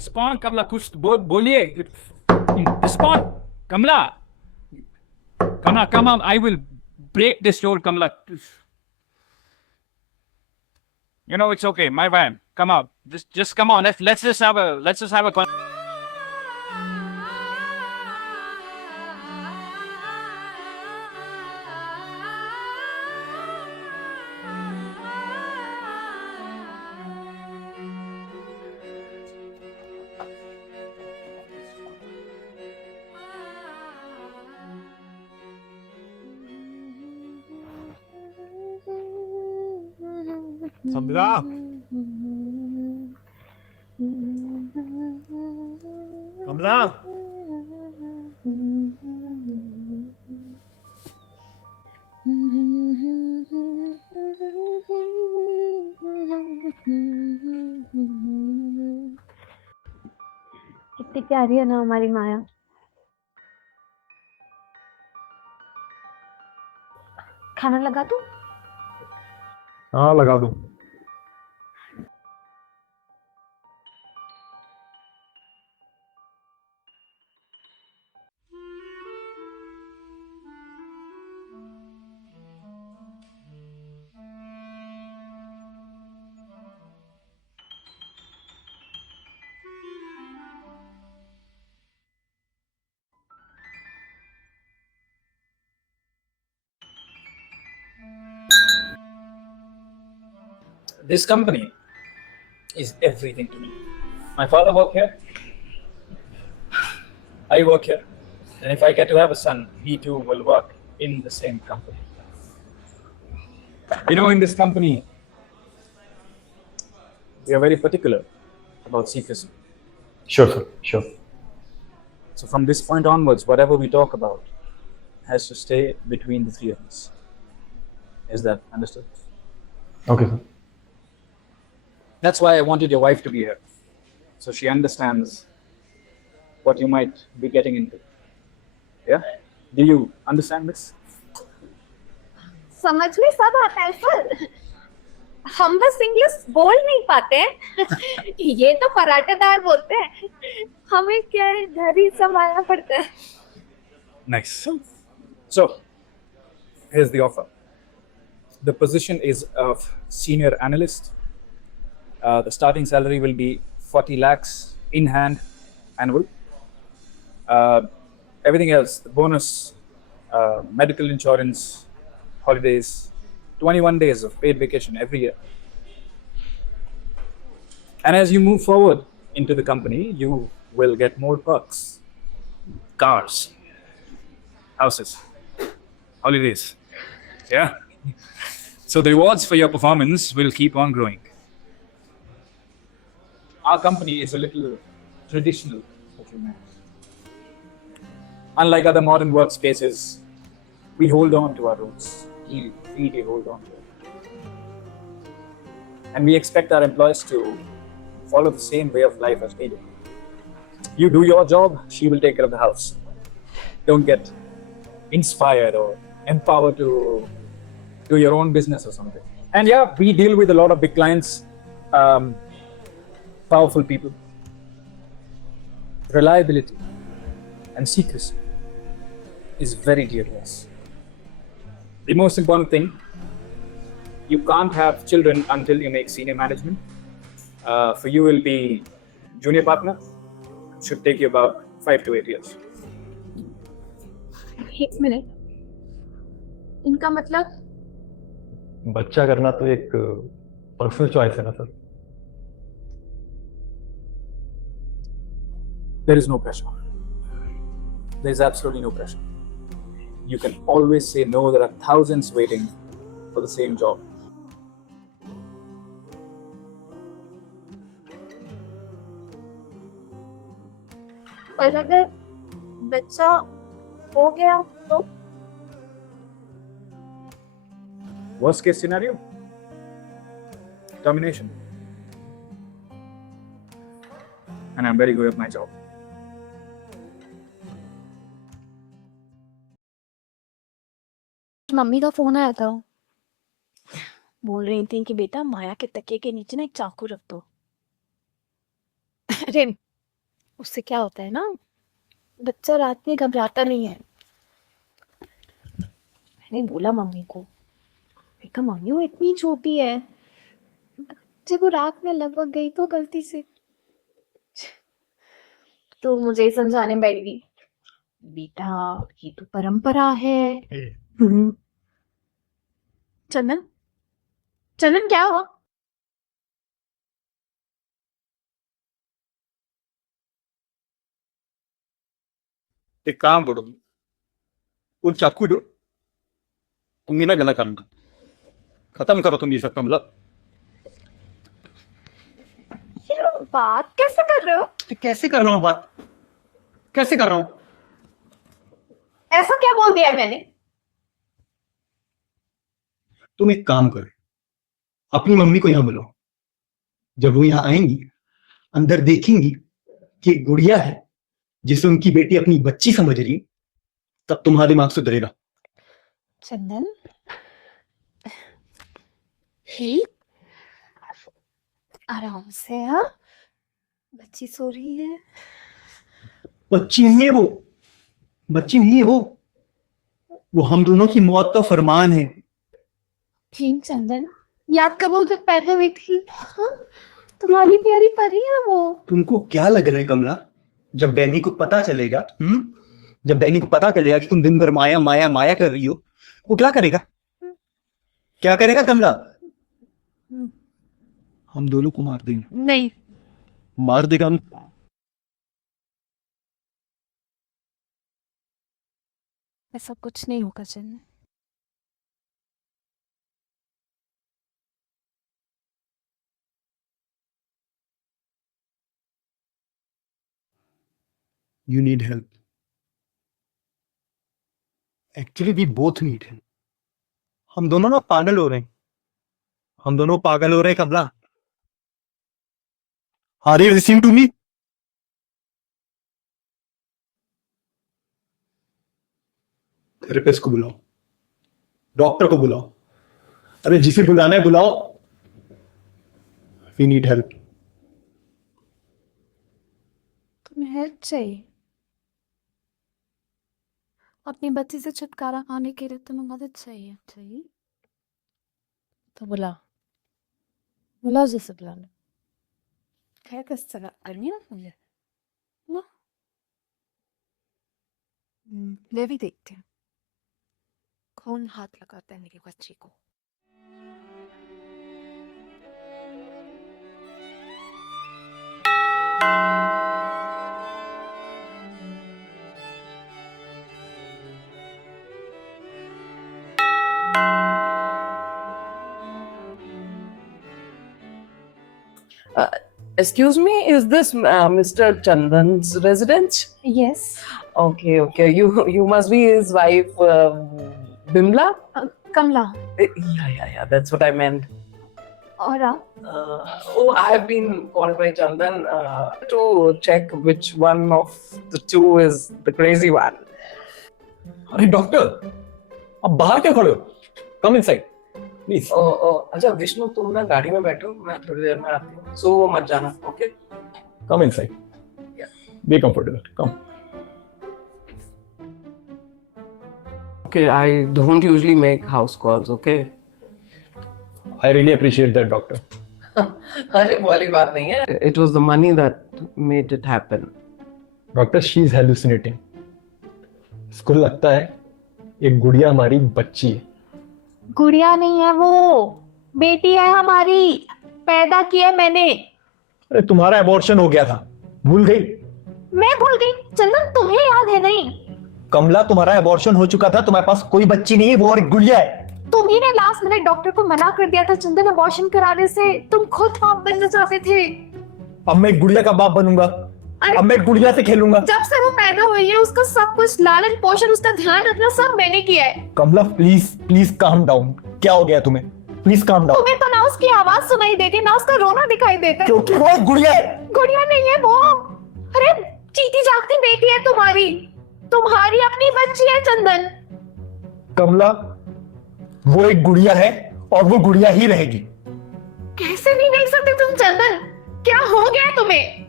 Respond, Kamla. कुछ बोलिए. Respond, Kamla. Kamla, come on. I will break this door, Kamla. You know it's okay. My van. Come out. Just come on. Let's just have a कमला कमला कितनी प्यारी है ना हमारी माया। खाना लगा दूं? हाँ लगा दूं। This company is everything to me. My father worked here. I work here. And if I get to have a son, he too will work in the same company. You know, in this company, we are very particular about secrecy. Sure, sir. Sure. So from this point onwards, whatever we talk about has to stay between the three of us. Is that understood? Okay, sir. That's why I wanted your wife to be here. So she understands what you might be getting into. Yeah? Do you understand this? समझ में सब आता है सर। हम बस इंग्लिश बोल नहीं पाते हैं। ये तो पराठेदार बोलते हैं। हमें क्या है, घर ही संभालना पड़ता है। Nice. So, here's the offer. The position is of senior analyst. The starting salary will be 40 lakhs in hand annual. Everything else, the bonus, medical insurance, holidays, 21 days of paid vacation every year. And as you move forward into the company, you will get more perks, cars, houses, holidays. Yeah. So the rewards for your performance will keep on growing. Our company is a little traditional, if you may. Unlike other modern workspaces, we hold on to our roots. We really hold on to it. And we expect our employees to follow the same way of life as we do. You do your job, she will take care of the house. Don't get inspired or empowered to do your own business or something. And yeah, we deal with a lot of big clients, powerful people. Reliability and secrecy is very dear to us. The most important thing, you can't have children until you make senior management. For you will be junior partner. It should take you about 5 to 8 years. एक मिनट, इनका मतलब बच्चा करना तो एक personal choice है ना sir. There is no pressure. There is absolutely no pressure. You can always say no. There are thousands waiting for the same job. पर अगर बच्चा हो गया तो Worst case scenario? Termination. And I'm very good at my job. Mummy का फोन आया था। बोल रही थी कि बेटा माया के तकिए के नीचे ना एक चाकू रख दो। अरे उससे क्या होता है ना, बच्चा रात में घबराता नहीं है। मैंने बोला मम्मी को, मैं कहा मम्मी वो इतनी छोटी है, जब वो रात में लगभग गई तो गलती से, तो मुझे ही समझाने बैठ गई, बेटा ये तो परंपरा है। चंदन, चंदन क्या हुआ? एक काम करो, वो चाकू दो, तुम ना गला करना, खत्म करो तुम ये सब कमला। यार बात कैसे कर रहे हो? कैसे कर रहा हूँ बात, कैसे कर रहा हूँ? ऐसा क्या बोल दिया मैंने? तुम एक काम करो, अपनी मम्मी को यहाँ बुलाओ। जब वो यहाँ आएंगी, अंदर देखेंगी कि एक गुड़िया है जिसे उनकी बेटी अपनी बच्ची समझ रही, तब तुम्हारा दिमाग सुधरेगा। चंदन, हे आराम से, हाँ बच्ची सो रही है। बच्ची नहीं है वो, बच्ची नहीं है वो हम दोनों की मौत का फरमान है। ठीक चंदन, याद करो जब पैदा हुई थी, हाँ? तुम्हारी प्यारी परी है वो। तुमको क्या लग रहा है कमला, जब डैनी को पता चलेगा, जब डैनी को पता चलेगा कि तुम दिन भर माया माया माया कर रही हो, वो क्या करेगा? क्या करेगा कमला? हम दोनों को मार देंगे। नहीं, मार देगा हम। ऐसा कुछ नहीं होगा चंदन। You need help. Actually, we both need help. हम दोनों ना पागल हो रहे हैं, हम दोनों पागल हो रहे हैं कमला। Are you listening to me? Therapist को बुलाओ, डॉक्टर को बुलाओ, अरे जिसे बुलाना है बुलाओ। We need help. तुम्हें हेल्प चाहिए? अपनी बच्ची से छुटकारा पाने के लिए तुम्हें मदद चाहिए? तो बुला जिसे बुलाना। खैर किस तरह करनी है मुझे ना, ले भी देखते हैं कौन हाथ लगाता है मेरी बच्ची को। Excuse me, is this Mr. Chandan's residence? Yes. Okay. You must be his wife, Bimla? Kamala. Yeah. That's what I meant. और आप? I have been called by Chandan to check which one of the two is the crazy one. अरे डॉक्टर, अब बाहर क्या खड़े हो? Come inside please. अच्छा विष्णु, तुम ना गाड़ी में बैठो, मैं थोड़ी देर में आती हूँ, सो वो मत जाना, okay? Come inside, be comfortable, come. Okay, I don't usually make house calls, okay? I really appreciate that doctor. अरे वाली बात नहीं है, it was the money that made it happen. Doctor, she is hallucinating. इसको लगता है एक गुड़िया हमारी बच्ची है। गुड़िया नहीं है वो, बेटी है हमारी, पैदा की है मैंने। अरे तुम्हारा एबॉर्शन हो गया था, भूल गई? मैं भूल गई? चंदन तुम्हें याद है नहीं? कमला, तुम्हारा एबॉर्शन हो चुका था, तुम्हारे पास कोई बच्ची नहीं है, वो और एक गुड़िया है। तुम ही ने लास्ट मिनट डॉक्टर को मना कर दिया था चंदन अबॉर्शन कराने से, तुम खुद बाप बनना चाहते थे। अब मैं एक गुड़िया का बाप बनूंगा, अब मैं एक गुड़िया से खेलूंगा। जब से वो पैदा हुई है उसका सब कुछ, लालन पोषण, उसका ध्यान रखना सब मैंने किया है। कमला प्लीज काम डाउन। क्या हो गया तुम्हें? Please calm down. तुम्हें तो ना उसकी आवाज सुनाई देती, ना उसका रोना दिखाई देता। क्योंकि वो एक गुड़िया है। गुड़िया नहीं है वो, अरे जीती जागती बेटी है तुम्हारी, तुम्हारी अपनी बच्ची है चंदन। कमला, वो एक गुड़िया है और वो गुड़िया ही रहेगी। कैसे नहीं देख सकते तुम चंदन? क्या हो गया तुम्हें?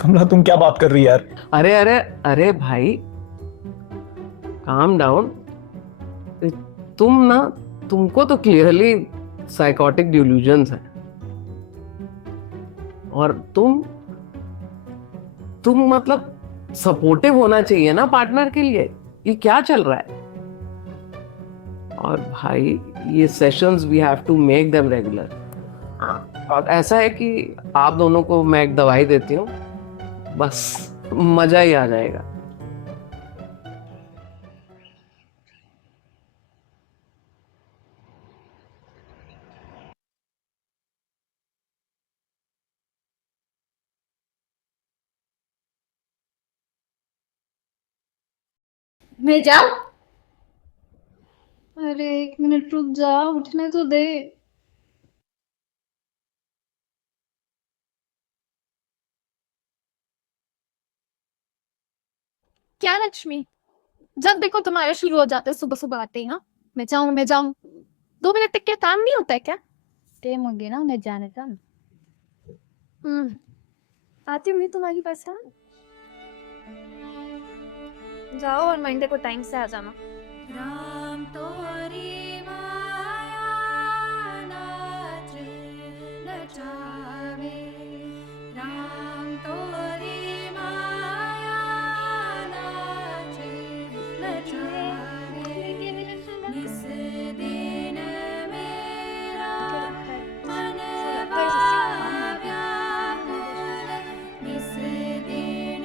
कमला तुम क्या बात कर रही है यार? अरे अरे अरे भाई, काम डाउन। तुमको तो क्लियरली साइकोटिक डिल्यूजन्स है, और तुम मतलब सपोर्टिव होना चाहिए ना पार्टनर के लिए। ये क्या चल रहा है? और भाई ये sessions we have to make them regular. और ऐसा है कि आप दोनों को मैं एक दवाई देती हूँ, बस मजा ही आ जाएगा। मैं जाऊं? अरे 1 मिनट रुक जा, उठने तो दे। क्या लक्ष्मी, जब देखो तुम्हारे शुरू हो जाते सुबह सुबह आते ही। हाँ, मैं जाऊं मैं जाऊं। 2 मिनट तक क्या काम नहीं होता है क्या? टाइम हो गया ना उन्हें जाने का। आती हूँ मैं तुम्हारे पास। हाँ, जाओ और मंडे को टाइम से आ जाना। राम तोरी माया नाच नचावे, राम तोरी माया नाच नचावे, निस दिन मेरा मन व्याकुल, निस दिन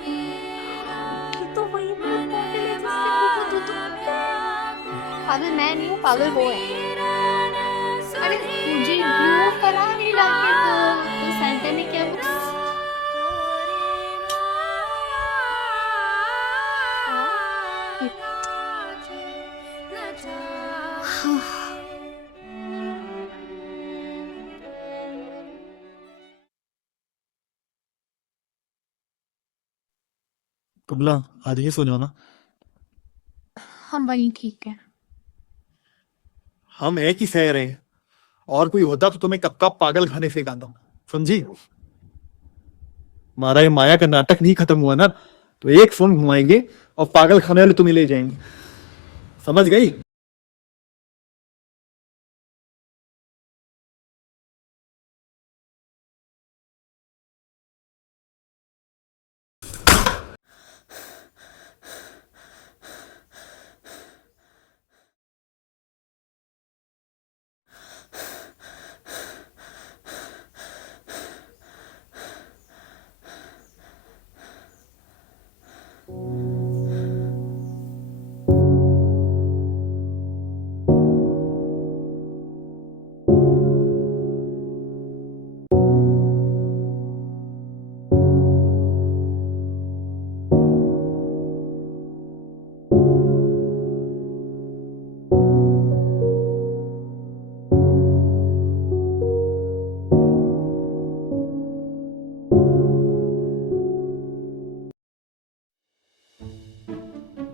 मेरा तो वही पागल मैं नहीं हूँ, पागल वो है। अरे मुझे ब्लू फरारी लाके तो सेंटा ने क्या कमला आज ही सो जाओ ना। हम वही ठीक है। हम एक ही सह रहे हैं, और कोई होता तो तुम्हें कब कब पागल खाने से गाता, समझी? हमारा ये माया का नाटक नहीं खत्म हुआ ना, तो एक फोन घुमाएंगे और पागल खाने वाले तुम्हें ले जाएंगे, समझ गई?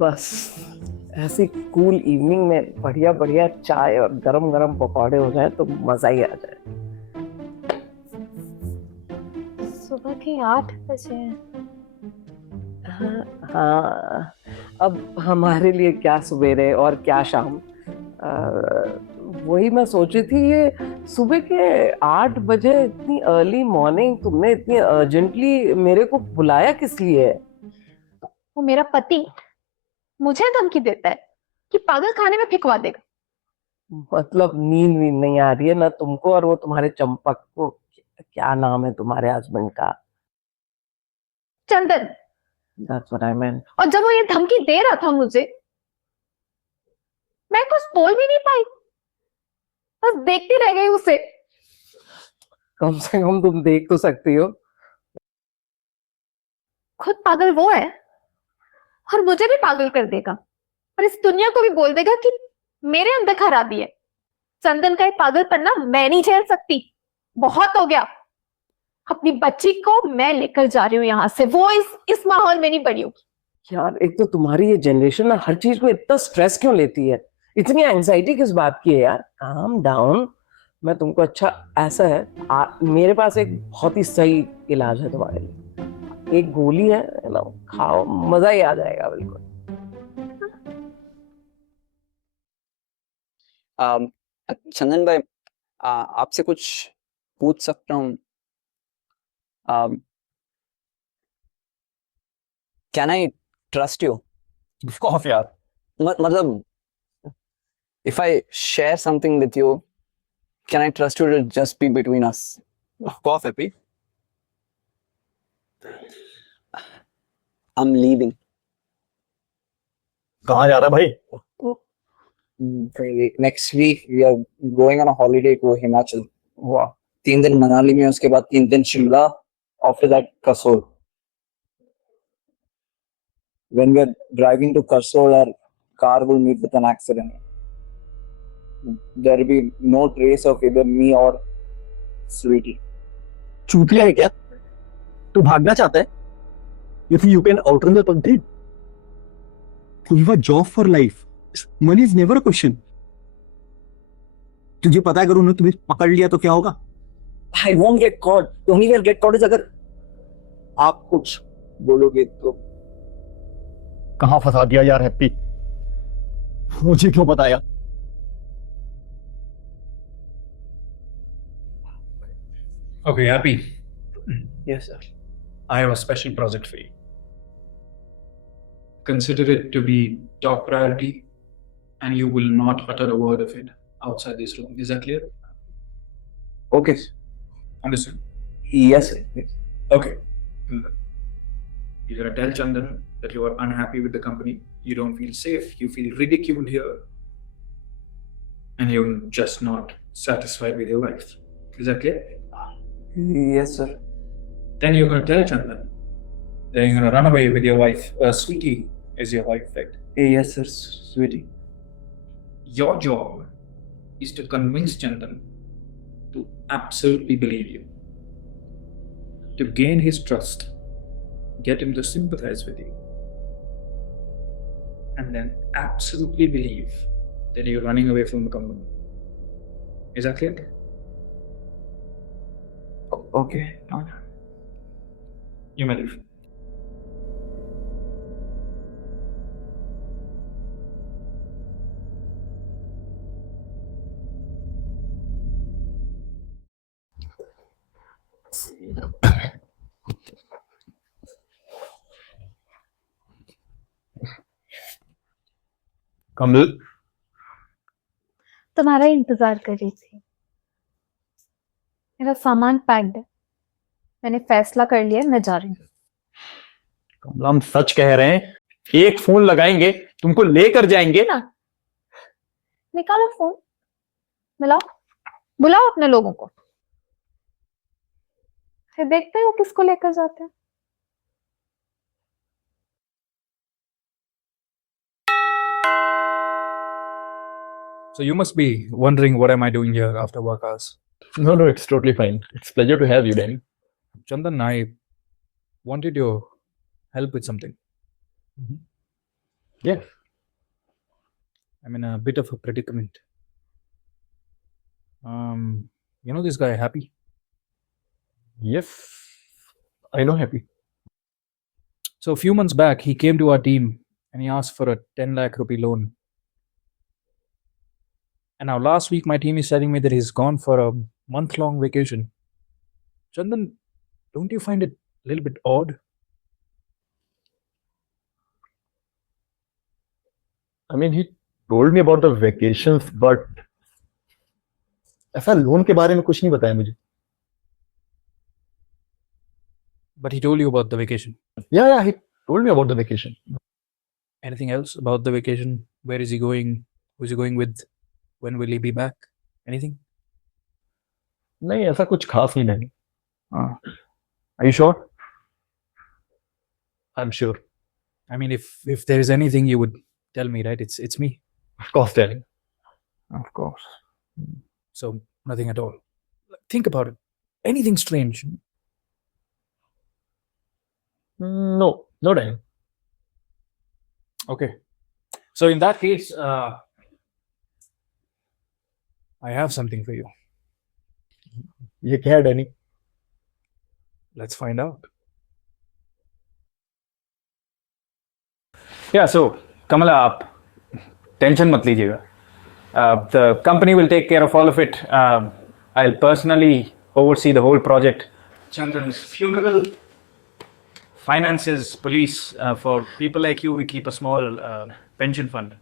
बस ऐसी कूल इवनिंग में बढ़िया बढ़िया चाय और गरम गरम पकौड़े हो जाए तो मजा ही आ जाए। सुबह के 8 बजे। हाँ हाँ, अब हमारे लिए क्या सवेरे और क्या शाम। वही मैं सोची थी, ये सुबह के 8 बजे इतनी अर्ली मॉर्निंग तुमने इतनी अर्जेंटली मेरे को बुलाया किस लिए? वो मेरा पति मुझे धमकी देता है कि पागल खाने में फिकवा देगा। मतलब नींद नहीं आ रही है ना तुमको, और वो तुम्हारे चंपक को, क्या नाम है तुम्हारे हस्बैंड का? चंदन। That's what I meant. और जब वो ये धमकी दे रहा था मुझे, मैं कुछ बोल भी नहीं पाई, बस देखती रह गई उसे। कम से कम तुम देख तो सकती हो। खुद पागल वो है और मुझे भी पागल कर देगा, और इस दुनिया को भी बोल देगा कि मेरे अंदर खराबी है। चंदन का ये पागलपन ना मैं नहीं झेल सकती, बहुत हो गया। अपनी बच्ची को मैं लेकर जा रही हूँ यहाँ से, वो इस माहौल में नहीं बड़ी होगी। यार एक तो तुम्हारी ये जनरेशन ना हर चीज में इतना स्ट्रेस क्यों लेती है, इतनी एंजाइटी किस बात की है यार? Calm down. मैं तुमको, अच्छा ऐसा है मेरे पास एक बहुत ही सही इलाज है तुम्हारे लिए। एक गोली है ना, खाओ, मजा ही आ जाएगा बिल्कुल. अम, चंदन भाई, आपसे कुछ पूछ सकता हूँ? Can I trust you? Of course, यार. मतलब if I share something with you, can I trust you to just be between us? Of course, Happy. I'm leaving. कहाँ जा रहा है भाई? Next week we are going on a holiday to Himachal. Wow. 3 दिन मनाली में, उसके बाद 3 दिन Shimla, after that Kasol. When we are driving to Kasol, our car will meet with an accident. There will be no trace of either me or Sweetie. चूतिया है क्या? तू भागना चाहता है? You think you can outrun the country? You have a job for life. Money is never a question. तुझे पता है अगर उन्होंने तुम्हें पकड़ लिया तो क्या होगा? I won't get caught. The only way I'll get caught is अगर आप कुछ बोलोगे तो. कहाँ फंसा दिया यार हैप्पी? मुझे क्यों बताया? Okay, Happy. Yes, sir. I have a special project for you. Consider it to be top priority, and you will not utter a word of it outside this room. Is that clear? Okay. Understood? Yes, sir. Yes. Okay. You're gonna tell Chandan that you are unhappy with the company, you don't feel safe, you feel ridiculed here, and you're just not satisfied with your life. Is that clear? Yes, sir. Then you're gonna tell Chandan. Then you're gonna run away with your wife. Sweetie is your wife, right? Yes, sir. Sweetie. Your job is to convince Chandan to absolutely believe you. To gain his trust, get him to sympathize with you. And then absolutely believe that you're running away from the company. Is that clear? Okay. You may leave. कमल, तुम्हारा इंतजार कर रही थी. मेरा सामान पैक्ड है. मैंने फैसला कर लिया है, मैं जा रही हूँ. कमल हम सच कह रहे हैं. एक फोन लगाएंगे, तुमको लेकर जाएंगे. ना, निकालो फोन, मिलाओ, बुलाओ अपने लोगों को, फिर देखते हैं वो किसको लेकर जाते हैं. So you must be wondering what am I doing here after work hours? No, it's totally fine. It's a pleasure to have you, Danny. Chandan, I wanted your help with something. Yeah. I'm in a bit of a predicament. You know this guy Happy? Yes, I know Happy. So a few months back, he came to our team and he asked for a 10 lakh rupee loan. And now last week, my team is telling me that he's gone for a month-long vacation. Chandan, don't you find it a little bit odd? I mean, he told me about the vacations, but ऐसा लोन के बारे में कुछ नहीं बताया मुझे. But he told you about the vacation. Yeah, he told me about the vacation. Anything else about the vacation? Where is he going? Who's he going with? When will he be back? Anything? नहीं, ऐसा कुछ खास नहीं है. Are you sure? I'm sure. I mean, if there is anything, you would tell me, right? It's me. Of course, darling. Of course. So nothing at all. Think about it. Anything strange? No, darling. Okay. So in that case, I have something for you. ये क्या है, Danny? Let's find out. Yeah, so Kamala, आप टेंशन मत लीजिएगा. The company will take care of all of it. I'll personally oversee the whole project. Chandan's funeral, finances, police. For people like you, we keep a small pension fund.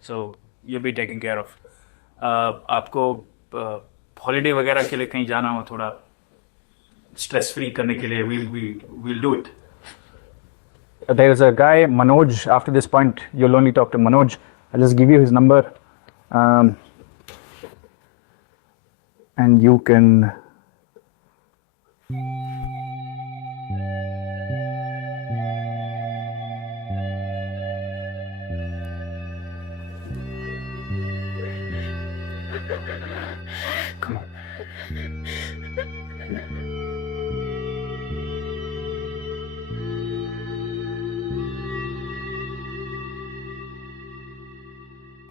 So you'll be taken care of. आपको holiday वगैरह के लिए कहीं जाना हो थोड़ा stress free करने के लिए, we'll do it. There's a guy, Manoj. After this point, you'll only talk to Manoj. I'll just give you his number. And you can. Come on.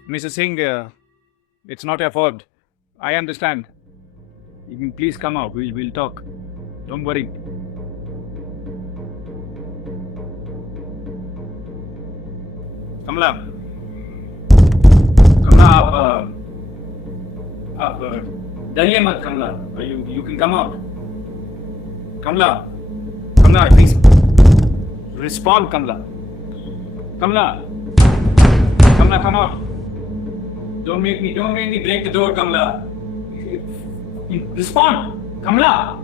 Mr. Singh, it's not your fault. I understand. You can please come out. We'll talk. Don't worry. Kamala. Kamala, आप डरिए मत Kamala. You can come out. Kamala. Kamala, please. Respond, Kamala. Kamala. Kamala, come out. Don't make me break the door, Kamala. Respond, Kamala.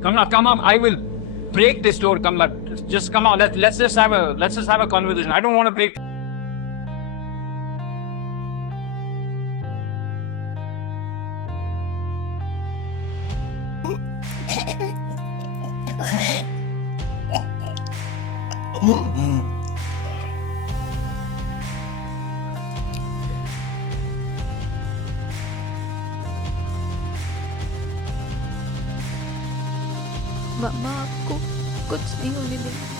Kamala, come on. I will break this door, Kamala. Just come on. Let's just have a conversation. I don't want to break. मम्मा आपको कुछ नहीं होने देंगी.